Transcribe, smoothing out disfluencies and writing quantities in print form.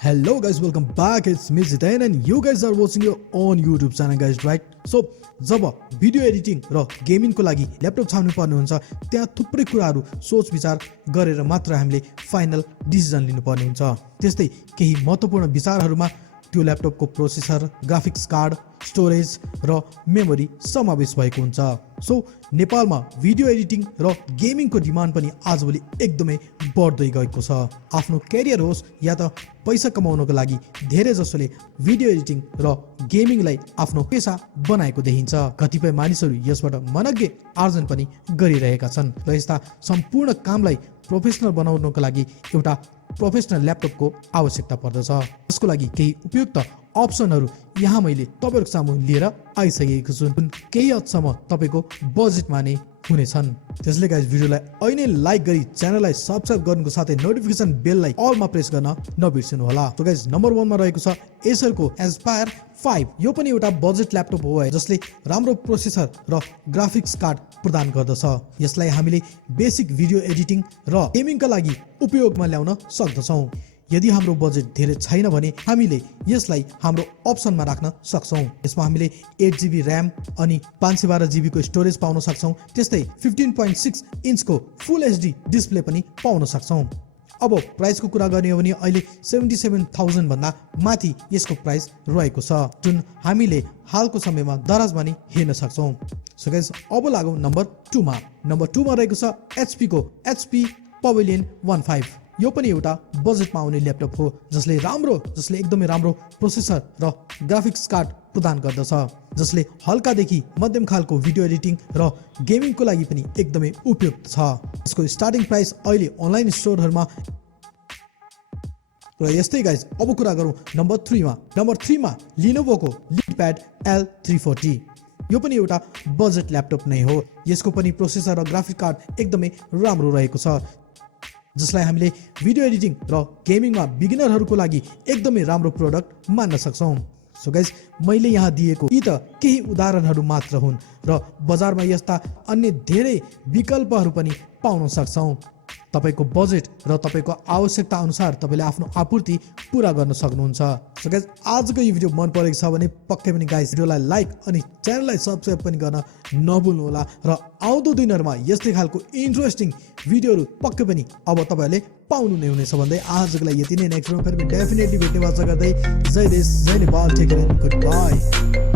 Hello guys, welcome back. It's me Jitain and you guys are watching your own YouTube channel guys, right? So job video editing र गेमिङको लागि laptop छान्नु पर्ने हुन्छ त्यहाँ थुप्रै कुराहरू सोच विचार गरेर मात्र हामीले फाइनल डिसिजन लिनुपर्ने हुन्छ। त्यस्तै केही महत्त्वपूर्ण विचारहरूमा त्यो ल्यापटपको प्रोसेसर, ग्राफिक्स कार्ड, स्टोरेज र मेमोरी समावेश भएको हुन्छ। सो नेपालमा भिडियो एडिटिङ र गेमिङको डिमान्ड पनि आजभोलि एकदमै बढ्दै गएको छ। आफ्नो करियर होस् या त पैसा कमाउनको लागि धेरै जसोले भिडियो एडिटिङ र गेमिङलाई आफ्नो पेसा बनाएको देखिन्छ। कतिपय मानिसहरू यसबाट मनग्गे आर्जन पनि गरिरहेका छन् र यस्ता सम्पूर्ण कामलाई प्रोफेसनल बनाउनको लागि एउटा प्रोफेसनल ल्यापटपको आवश्यकता पर्दछ। यसको लागि केही उपयुक्त अप्सनहरू यहाँ मैले तपाईहरुको सामु लिएर आइसकेको छु। केही हदसम्म तपाईको बजेटमा नै हुनेछन्। त्यसले गाइस भिडियोलाई अहिले लाइक गरी च्यानललाई सब्स्क्राइब गर्नुको साथै नोटिफिकेसन बेललाई अलमा प्रेस गर्न नबिर्सनु होला। सो गाइस नम्बर 1 मा रहेको छ एसरको एस्पायर 5। यो पनि एउटा बजेट ल्यापटप हो जसले राम्रो प्रोसेसर र ग्राफिक्स कार्ड प्रदान गर्दछ। यसलाई हामीले बेसिक भिडियो एडिटिङ र गेमिङका लागि उपयोगमा ल्याउन सक्दछौँ। यदि हाम्रो बजेट धेरै छैन भने हामीले यसलाई हाम्रो अप्सनमा राख्न सक्छौँ। यसमा हामीले 8GB र्याम अनि 512GB को स्टोरेज पाउन सक्छौँ। त्यस्तै 15.6 इन्चको फुल एचडी डिस्प्ले पनि पाउन सक्छौँ। अब प्राइसको कुरा गर्ने हो भने अहिले 77,000 भन्दा माथि यसको प्राइस रहेको छ, जुन हामीले हालको समयमा दराजमा नि हेर्न सक्छौँ। सो गाइस अब लागौँ नम्बर 2 मा। नम्बर 2 मा रहेको छ HP को HP पवेलियन 15। यो पनि एउटा बजेटमा आउने ल्यापटप हो जसले एकदमै राम्रो प्रोसेसर र ग्राफिक्स कार्ड प्रदान गर्दछ, जसले हल्कादेखि मध्यम खालको भिडियो एडिटिङ र गेमिङको लागि पनि एकदमै उपयुक्त छ। यसको स्टार्टिङ प्राइस अहिले अनलाइन स्टोरहरूमा र यस्तै गाइस अब कुरा गरौँ नम्बर 3 मा। नम्बर 3 मा लिनोभोको लिडप्याड L340। यो पनि एउटा बजेट ल्यापटप नै हो। यसको पनि प्रोसेसर र ग्राफिक कार्ड एकदमै राम्रो रहेको छ, जसलाई हामीले भिडियो एडिटिङ र गेमिङमा बिगिनरहरूको लागि एकदमै राम्रो प्रोडक्ट मान्न सक्छौँ। सो गाइस मैले यहाँ दिएको यी त केही उदाहरणहरू मात्र हुन् र बजारमा यस्ता अन्य धेरै विकल्पहरू पनि पाउन सक्छौँ। तपाईको बजेट र तपाईको आवश्यकता अनुसार तपाईले आफ्नो आपूर्ति पूरा गर्न सक्नुहुन्छ। सो गाइस आजको यो भिडियो मन परेको छ भने पक्कै पनि गाइस भिडियोलाई लाइक अनि च्यानललाई सब्स्क्राइब पनि गर्न नभुल्नु होला र आउँदो दिनहरुमा यस्तै खालको इन्ट्रेस्टिङ भिडियोहरू पक्कै पनि अब तपाईहरुले पाउनु नै हुनेछ भन्दै आजको लागि यति नै। नेक्स्ट भिडियोमा फेरि डेफिनेटली भेट्ने वाचा गर्दै जय देश जय Nepal, take care and good by.